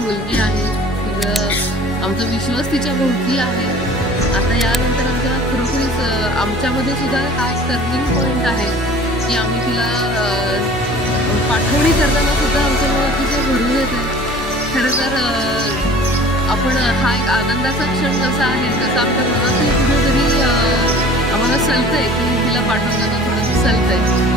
मुलगी आहे. तिचं आमचा विश्वास तिच्या भोवती आहे. आता यानंतर आमच्या खरोखरीच आमच्यामध्ये सुद्धा हा एक टर्निंग पॉइंट आहे, की आम्ही तिला पाठवणी करताना सुद्धा आमच्या मनात तिचे भरून येते. खरं तर आपण हा एक आनंदाचा क्षण कसा आहे, तसं आमच्या मनातही कुठेतरी आम्हाला सलतंय, की तिला पाठवताना थोडंसं सलतंय.